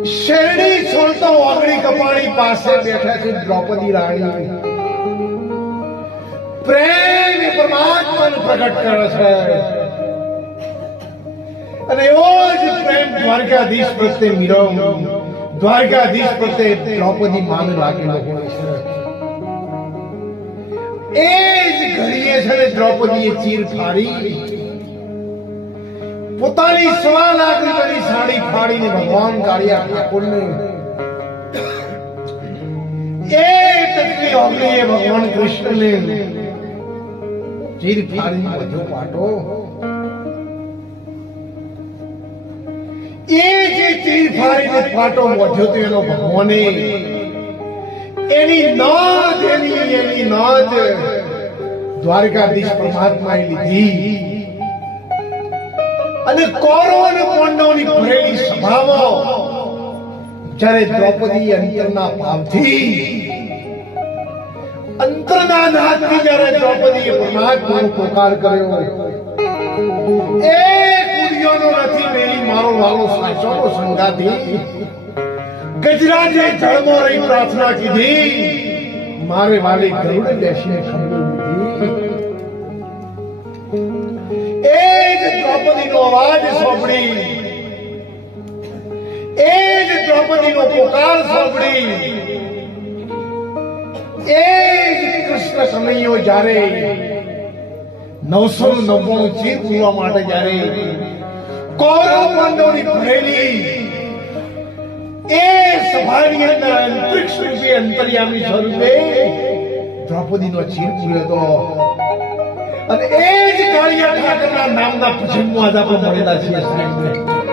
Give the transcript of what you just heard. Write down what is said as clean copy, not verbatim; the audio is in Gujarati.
શેરડી છોડતો ઓગળી કપાળી પાસે બેઠા છે દ્રૌપદી રાણી. પ્રેમ એ પરમાત્માને પ્રગટ કરે છે અને એવો જ પ્રેમ દ્વારકાધીશ પ્રત્યે મીરો, દ્વારકાધીશ પ્રત્યે દ્રૌપદી માને લાગેલો હોય છે. એ જ ઘડીએ છે ને દ્રૌપદીએ ચીર ફાડી પોતાની 1.25 લાખ રૂપિયાની સાડી ફાડીને ભગવાન કાળિયા ઠાકોરને એ તકલી ઓગળીએ ભગવાન કૃષ્ણને ચીર ફાડીને બધો પાટો. એ જે ચીર ફાડીને પાટો વધ્યો તો એનો ભગવાને એની નોંધ દ્વારકાધીશ પરમાત્માએ લીધી અને કૌરવ અને પાંડવોની ભરેલી સભામાં જ્યારે દ્રૌપદી અંતરના ભાવથી, અંતરના નાદથી જ્યારે દ્રૌપદીએ પરમાત્માનો પોકાર કર્યો, એ કુડિયોનો નથી મેલી મારો વાલો સાચોનો સંગાથી ગજરાજે જળમાં રહી પ્રાર્થના કીધી, મારે વાલી ગરુડે બેસીને ખંભે લીધી. એ જ દ્રૌપદીનો અવાજ સાંભળી, એ જ દ્રૌપદીનો પોકાર સાંભળી, એ જ કૃષ્ણ કનૈયો જ્યારે 999 ચીર પૂરવા માટે જ્યારે કૌરવ પાંડવોની ભરેલી એ સભાની અંદર અંતરિક્ષ રૂપે અંતર્યામી સ્વરૂપે દ્રૌપદીનો ચીર પૂર્યો હતો. અને એ જ કાળિયા ઠાકરના નામના ભજનમાં આજ આપણે મળેલા છીએ.